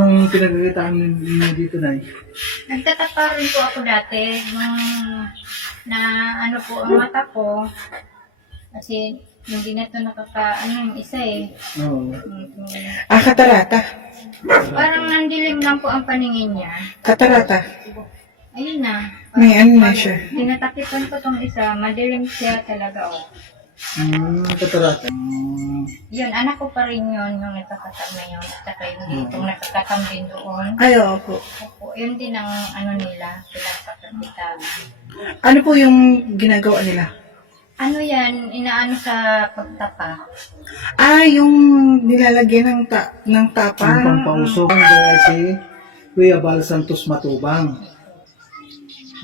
Anong pinagkakitaan niyo dito, Nay? Nagtataka rin po ako dati nung na ano po ang mata ko. Kasi hindi na ito yung isa eh. Oo. Katarata. Parang nandilim lang po ang paningin niya. Katarata. Ayun na. May ano na siya. Tinatakipan ko tong isa, madilim siya talaga oh. Katarata. Yun, anak ko pa rin yun, yung nagkakatam na yun. At saka yung ditong nagkakatam din doon. Ay, opo. Opo, yun din ang ano nila, pinagkakapitan. Ano po yung ginagawa nila? Ano yan, inaano sa pagtapa. Yung nilalagyan ng tapa. Ang pampausok ay si Kuya Bal Santos Matubang.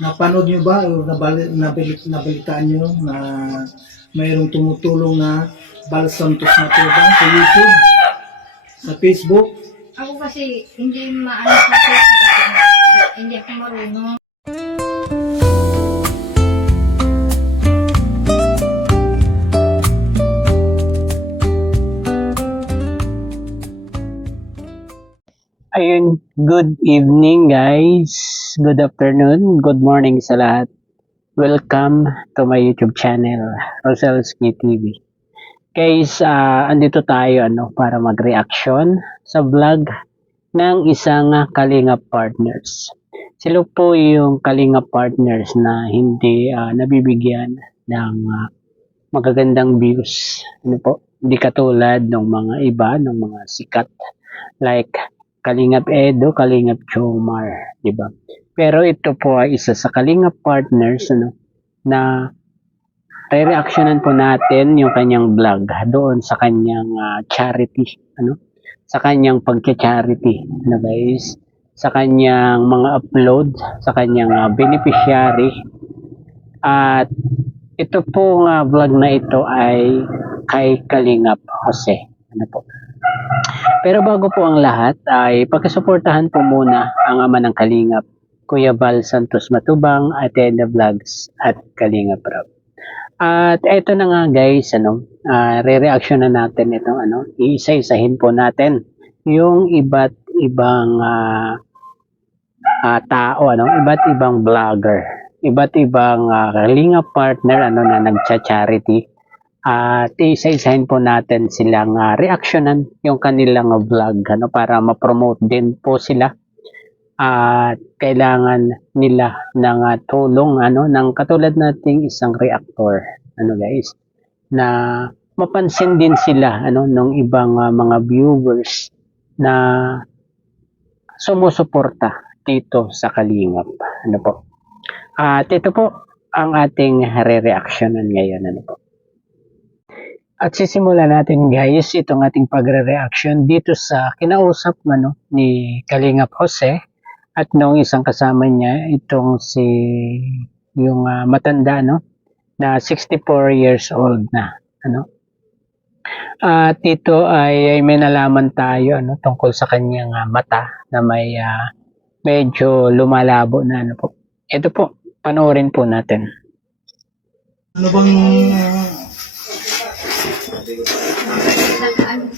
Napanood nyo ba o nabalitaan nyo na mayroong tumutulong na Bal Santos Matubang sa YouTube, sa Facebook? Ako kasi hindi maano sa Facebook kasi hindi ako marunong. Ayun, good evening guys, good afternoon, good morning sa lahat. Welcome to my YouTube channel, Roselski TV. Guys, andito tayo para mag-reaction sa vlog ng isang Kalingap partners. Sila po yung Kalingap partners na hindi nabibigyan ng magagandang views. Hindi katulad ng mga iba, ng mga sikat like Kalingap Edo, Kalingap Jomar, di ba? Pero ito po ay isa sa Kalingap partners na re-reactionan po natin yung kanyang vlog doon sa kanyang charity, sa kanyang pagka-charity, guys, sa kanyang mga upload, sa kanyang beneficiary. At ito po vlog na ito ay kay Kalingap Jose, po. Pero bago po ang lahat ay pagkasuportahan po muna ang ama ng Kalingap, Kuya Bal Santos Matubang, Atenda Vlogs at Kalingap Rob. At ito na nga guys, re-reaction na natin itong iisa-isahin po natin yung iba't ibang tao, iba't ibang vlogger, iba't ibang Kalingap partner na nagcha-charity. At isa-isahin po natin silang reactionan yung kanilang vlog para ma-promote din po sila. At kailangan nila ng tulong ng katulad nating isang reactor guys, na mapansin din sila ng ibang mga viewers na sumusuporta dito sa Kalingap po. At ito po ang ating re-reactionan ngayon po. At sisimulan natin guys itong ating pagre-reaction dito sa kinausap ni Kalingap Jose at nung isang kasama niya itong yung matanda na 64 years old na At ito ay may nalaman tayo tungkol sa kanyang mata na may medyo lumalabo na po. Ito po, panoorin po natin. Ano bang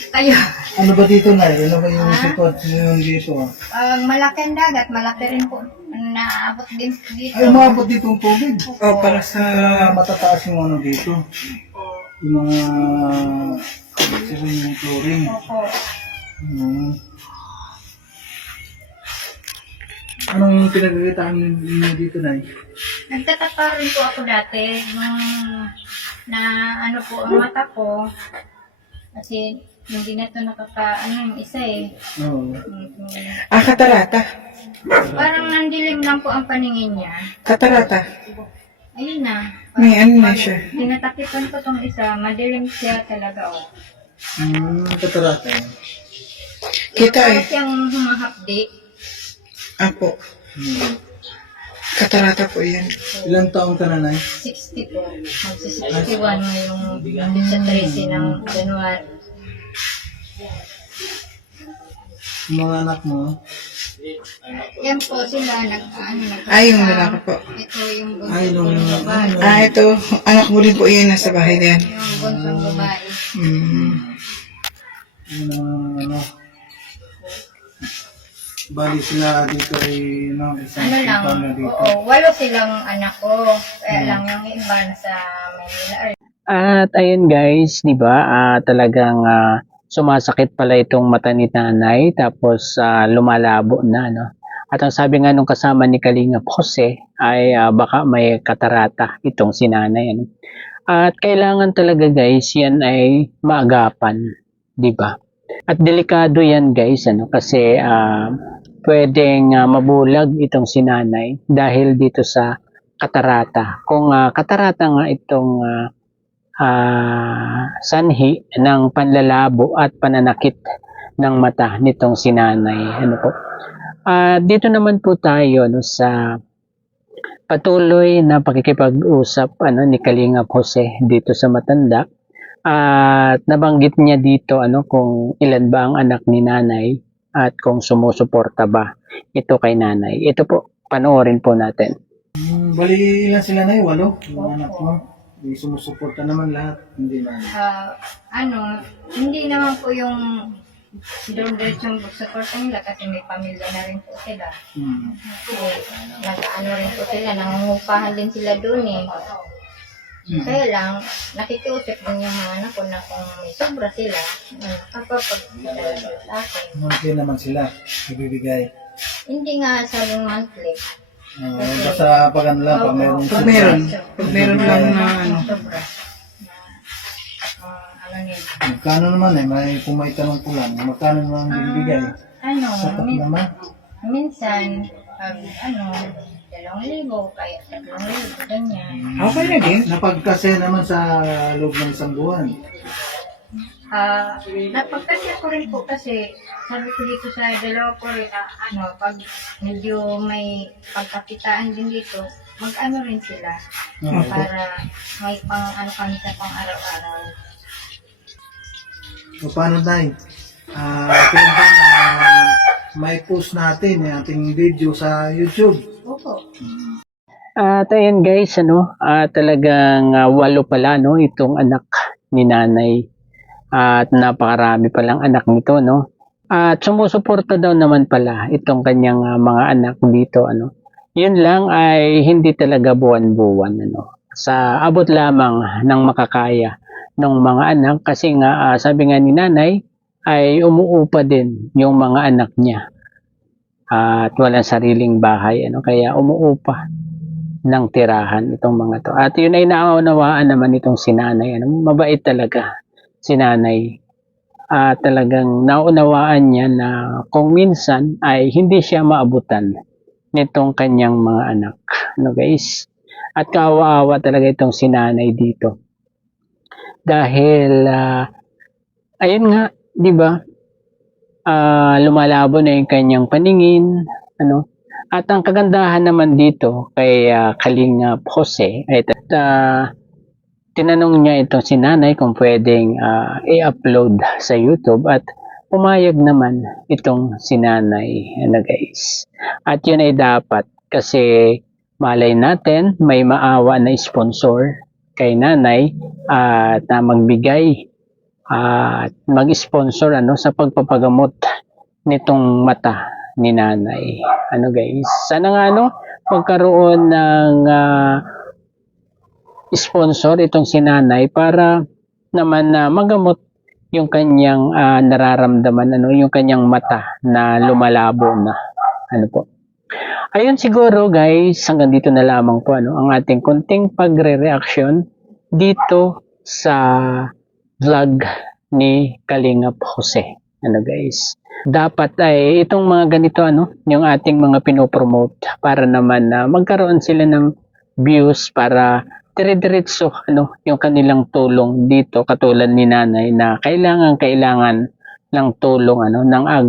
Kayo. ano ba dito, Nay? Ano ba yung sitwasyon dito? Malaki ang dagat, malaki rin po. Naabot din dito. Ay, umabot dito ang tubig. Para sa... Matataas yung dito. Yung mga yung chlorine. Opo. Anong pinagkakitaan niyo dito, Nay? Nagtataka rin po ako dati nung na ano po ang mata ko. Kasi hindi na ito yung isa eh. Oo. Katarata. Parang nandilim lang po ang paningin niya. Katarata. Ayun na. May ano na siya. Tinatakipan ko tong isa, madilim siya talaga oh. Katarata. Kita Para siyang humahapdi. Apo. Katarata po yan. Ilang taong ka na, Nay? 60 po. Magsi-61 ngayong sa 13 ng January. Yung mga anak mo? Yan po sila, Yung lalaki po. Ito yung Ay, bunsong nung- babae. Ito. Anak mo rin po yan nasa bahay na yan. Yung bunsong babae. Yung Bali sila dito ay isang Ano lang, compound na dito. oo, 8 silang anak ko. Kaya lang yung iba sa Manila. At ayun guys, 'di ba? Talagang sumasakit pala itong mata ni nanay tapos lumalabo na, no. At ang sabi nga nung kasama ni Kalingap Jose ay baka may katarata itong si nanay, ano. At kailangan talaga guys, yan ay maagapan, 'di ba? At delikado yan guys, ano, kasi pwedeng mabulag itong si nanay dahil dito sa katarata. Kung katarata nga itong sanhi ng panlalabo at pananakit ng mata nitong si nanay. Ano po? Dito naman po tayo, no, sa patuloy na pakikipag-usap ni Kalingap Jose dito sa matanda. At nabanggit niya dito kung ilan ba ang anak ni nanay at kung sumusuporta ba ito kay nanay. Ito po, panoorin po natin. Bali ilan sila na 8? Yung anak mo. Di sumusuporta naman lahat. Hindi na. Hindi naman po yung doon diretsong support nila kasi may pamilya na rin po sila. Nag-ano rin po sila, nangungupahan din sila doon eh. Kaya lang, nakikiusap din yung mga anak ko na kung may sobra sila, kapapag-sila sa akin. Monthly naman sila. Ibibigay. Hindi nga sabing monthly. Basta pag ano lang, pag meron Pag meron lang na Sobra. Nila. Magkano naman kung may tanong ko lang, magkano naman binibigay? Sapat naman. Minsan, 2,000, kaya 3,000, ganyan. Okay na din. Napagkasya naman sa loob ng isang buwan. Napagkasya ko rin po kasi sabi ko dito sa dalawa ko rin pag medyo may pagkakitaan din dito, mag-ano rin sila para may kami sa pang araw-araw. So, paano tayo? Kaya ba na may post natin yung ating video sa YouTube? Opo. At ayan guys, talagang 8 pala itong anak ni nanay. At napakarami palang anak nito, no. At sumusuporta daw naman pala itong kanyang mga anak dito, Yun lang ay hindi talaga buwan-buwan, Sa abot lamang ng makakaya ng mga anak kasi nga sabi nga ni nanay ay umuupa din yung mga anak niya. At walang sariling bahay, kaya umuupa ng tirahan itong mga to. At yun ay naunawaan naman itong si nanay, mabait talaga si nanay. At talagang naunawaan niya na kung minsan ay hindi siya maabutan nitong kanyang mga anak, guys. At kawawa talaga itong si nanay dito. Dahil ayun nga, 'di ba? Lumalabo na yung kanyang paningin, At ang kagandahan naman dito kay Kalingap Jose ay tinanong niya itong si nanay kung pwedeng i-upload sa YouTube at pumayag naman itong si nanay, guys. At yun ay dapat kasi malay natin may maawa na sponsor kay nanay at magbigay at mag-sponsor sa pagpapagamot nitong mata ni nanay. Guys, sana nga magkaroon ng sponsor itong si nanay para naman magamot yung kanyang nararamdaman, yung kanyang mata na lumalabo na. Po. Ayun siguro guys, hanggang dito na lamang po ang ating konting pagre-reaction dito sa vlog ni Kalingap Jose. Guys, dapat ay itong mga ganito yung ating mga pinopromote para naman magkaroon sila ng views para dire-diretso yung kanilang tulong dito katulad ni nanay na kailangan ng tulong ng aga